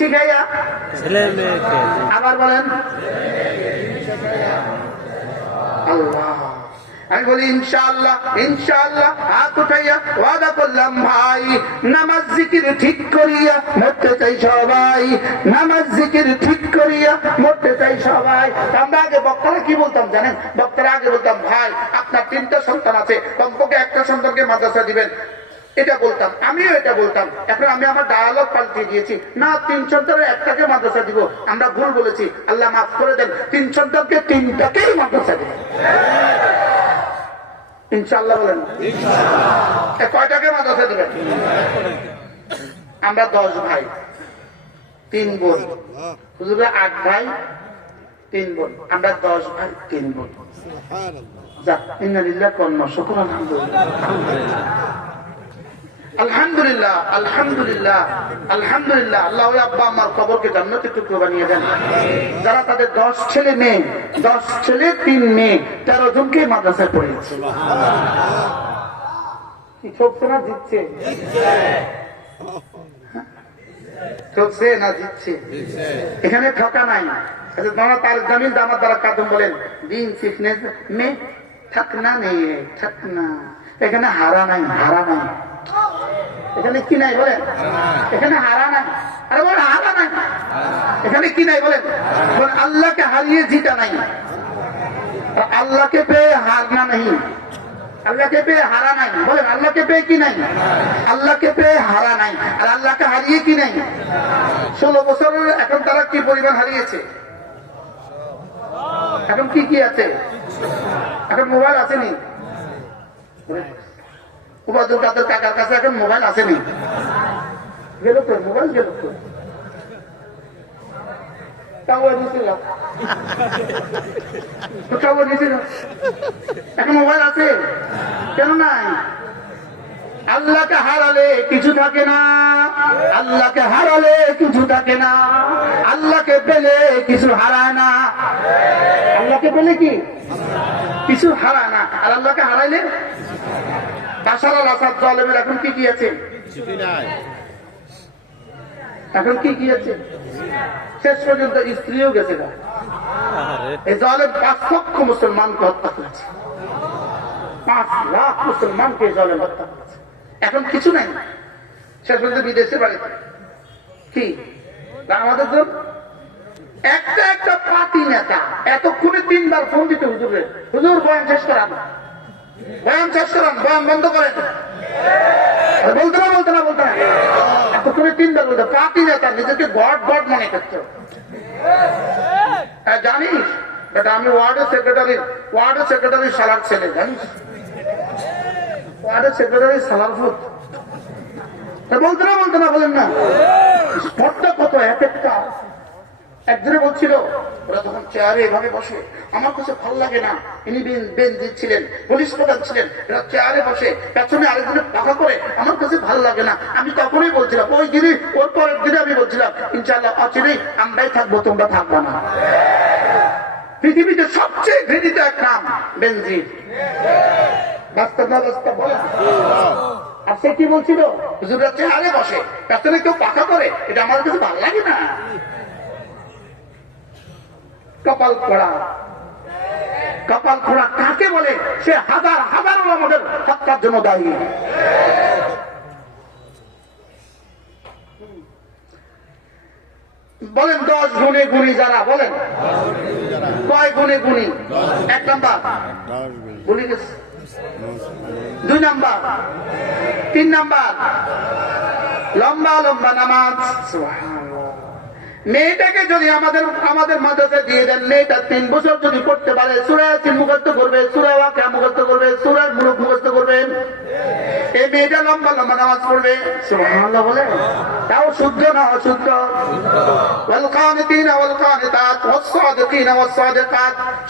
শিখাইয়া আবার বলেন। আল্লাহ। আমি বলি ইনশাআল্লাহ ইনশাআল্লাহ হাত উঠাইয়া ওয়াদা করলাম ভাই। নামাজ জিকির ঠিক করিয়া মরতে চাই সবাই। নামাজ জিকির ঠিক করিয়া মরতে চাই সবাই। আমরা আগে বক্তারা কি বলতাম জানেন? বক্তারা আগে বলতাম ভাই আপনার তিনটা সন্তান আছে কমপক্ষে একটা সন্তানকে মাদ্রাসা দিবেন। এটা বলতাম আমিও এটা বলতাম। এখন আমি আমার ডায়ালগ পাল্টে দিয়েছি। না তিন সন্তানের একটাকে মাদ্রাসা দিব। আমরা ভুল বলেছি। আল্লাহ মাফ করে দেন তিন সন্তানকে তিনটাকেই মাদ্রাসা দিব। ইনশাল্লাহ বলেন। কয়টাকে মাদ্রাসা দেবেন? আমরা দশ ভাই তিন বোন। হুজুরে আট ভাই তিন বোন। আমরা দশ ভাই তিন বোন। যাক ইন্নালিল্লাহ কর্ম শুকুর আলহামদুলিল্লাহ। আলহামদুলিল্লাহ আলহামদুলিল্লাহ আলহামদুলিল্লাহ। আল্লাহ আব্বা আমার কবরকে জান্নাতে টুকরো বানিয়ে দেন। যারা তাদের দশ ছেলে মেয়ে, দশ ছেলে, তিন মেয়ে, তেরো জনকে মাদ্রাসায় পড়েছে না জিতছে না জিতছে এখানে ঠকা নাই। আচ্ছা তার জামিন দামার দ্বারা কাদম বলেন, দিন সিকনেস মে নেই, থাকনা। এখানে হারা নাই হারা নাই। এখানে কি নাই বলেন? এখানে হারা নাই। আরে বলেন, হারা নাই। এখানে কি নাই বলেন? আল্লাহকে হারিয়ে জিতা নাই। আল্লাহকে পেয়ে হারনা নাই। আল্লাহকে পেয়ে হারা নাই। বলেন, আল্লাহকে পেয়ে কি নাই? আল্লাহকে পেয়ে হারা নাই। আর আল্লাহকে হারিয়ে কি নাই? ষোলো বছরের এখন তারা কি পরিমাণ হারিয়েছে? এখন কি কি আছে? এখন মোবাইল আসেনি উপাদুল কাদের কাকার কাছে এখন মোবাইল আসেনি। গেল তো, মোবাইল গেল তো। মোবাইল আছে। কেন নাই? হারালে কিছু থাকে না। আল্লাহকে হারালে কিছু থাকে না। আল্লাহকে পেলে কিছু হারায় না। আল্লাহকে পেলে কি? কিছু হারায় না। আর আল্লাহকে হারাইলে আসাদ এখন কি এখন কি শেষ পর্যন্ত স্ত্রীও গেছে না। এই জলেম পাঁচ লক্ষ মুসলমানকে হত্যা করেছে। পাঁচ লাখ মুসলমানকে জলেম হত্যা করেছে। এখন কিছু নাই। শেষ পর্যন্ত বিদেশে বাড়িতে। কি? আমাদের জন্য? একটা একটা পার্টি নেতা এতক্ষণে তিনবার ফোন দিতে হুজুরের হুজুর বয়ান শেষ করান বয়ান শেষ করান বয়ান বন্ধ করেন। বলতে না বলতে না বলতে না। এতক্ষণে তিনবার বলতে পার্টি নেতা নিজেকে গড গড মনে করছে। জানিস, এটা আমি ওয়ার্ডের সেক্রেটারি ওয়ার্ডের সেক্রেটারি সালার ছেলে, জানিস? ওয়ার্ডের সেক্রেটারি সালার ফুট বলতে না বলতে না, বলেন না। স্পটটা কত, এক একটা। একজনে বলছিল, ওরা তখন চেয়ারে এভাবে বসে। আমার কাছে ভালো লাগে না। ইনি বেন- দিচ্ছিলেন, পুলিশ প্রধান ছিলেন এরা চেয়ারে বসে, পেছনে আরেকজনে পাখা করে আমার কাছে ভালো লাগে না। আমি তখনই বলছিলাম, ওই দিনই, ওর পরের দিনে আমি বলছিলাম ইনশাল্লাহ অচিরেই আমরাই থাকব, তোমরা থাকব না। পৃথিবীতে সবচেয়ে ঘৃণিত এক নাম, বেনজির। বাস্তব না বাস্তব আর সে কি বলছিল? হুজুরা চেয়ারে বসে, পেছনে কেউ পাখা করে, এটা আমার কাছে ভালো লাগে না। কপাল খোড়া। কপাল খোড়া কাকে বলে? সে হাজার হাজার আমাদের হত্যার জন্য দায়ী। বলেন, দশ গুণে গুণী যারা, বলেন। কয় গুণে গুণী? এক নাম্বার। গেছে দুই নাম্বার। তিন নাম্বার। লম্বা লম্বা নামাজ। মেয়েটাকে যদি আমাদের আমাদের মাদ্রাসায় দিয়ে দেন, মেয়েটা তিন বছর যদি পড়তে পারে, সুরায় মুখস্থ করবে, সুরায় মুখস্থ করবে, সুরায় মুলুক মুখস্থ মেয়েটা লম্বা লম্বা নামাজ পড়বে বলে। তাও শুদ্ধ না অশুদ্ধ?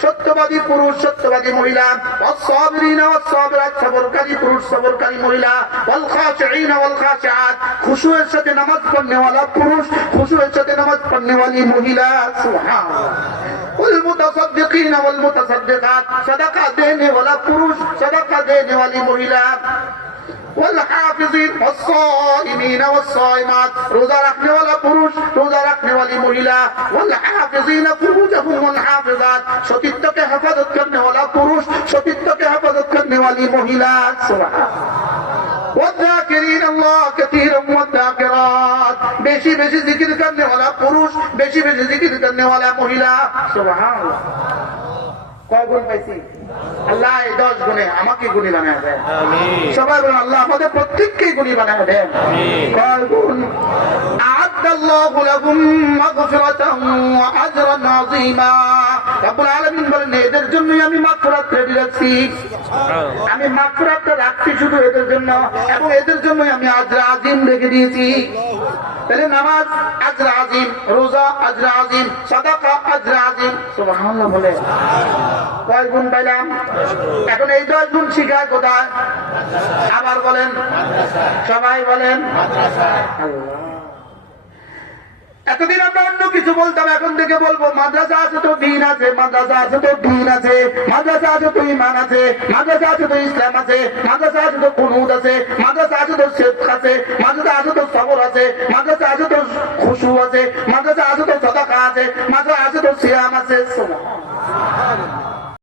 সত্যবাদী পুরুষ, সত্যবাদী মহিলা। ওয়াসসাবিরিন ওয়াসসাবিরাত, সবরকারী পুরুষ, সবরকারী মহিলা। ওয়ালখাশিঈন ওয়ালখাশিআত, খুশুয়ের সাথে নামাজ পড়নেওয়ালা পুরুষ, খুশুয়ের সাথে নামাজ পড়নেওয়ালি মহিলা। वाला पुरुष महिला والحافظين والصائمين والصائمات. روزة ركن ولا পুরুষ রোজা মহিলা সতীত্বকে হেফাজত করনে ওয়ালা পুরুষ সতীত্বকে হেফাজত করনে মহিলা সুবহানাল্লাহ والذاكرين الله كثيرا والذاكرات. বেশি বেশি জিকির করনে ওয়ালা পুরুষ, বেশি বেশি জিকির করনে ওয়ালা মহিলা। সুবহানাল্লাহ। কয় পাইছি? আল্লাহ এই দশ গুণে আমাকে গুণী বানায় দেয় আমিন সবাই বলেন আল্লাহ আমাদের প্রত্যেককেই গুণী বানায় দেন কয় গুণ أعد الله لهم مغفرة وأجرا عظيما রব্বুল আলামিন বলেন এদের জন্যই আমি মাগফিরাত রেডি রাখছি আমি মাগফিরাতটা রাখছি শুধু এদের জন্য এবং এদের জন্যই আমি আজরা আজিম রেখে দিয়েছি তাহলে নামাজ, আজরা আজিম, রোজা, আজরা আজিম, সাদাকা, আজরা আজিম। বলে। কয় গুণ পাইলাম? এখন এই দশ গুণ শিখায় কোথায়? আবার বলেন। সবাই বলেন। এতদিন আমরা অন্য কিছু বলতাম, এখন থেকে বলব, মাদ্রাসা আছে তো দিন আছে, মাদ্রাসা আছে তো দিন আছে, মাদ্রাসা আছে তো ইমান আছে, মাদ্রাসা আছে তো ইসলাম আছে, মাদ্রাসা আছে তো কুনুদ আছে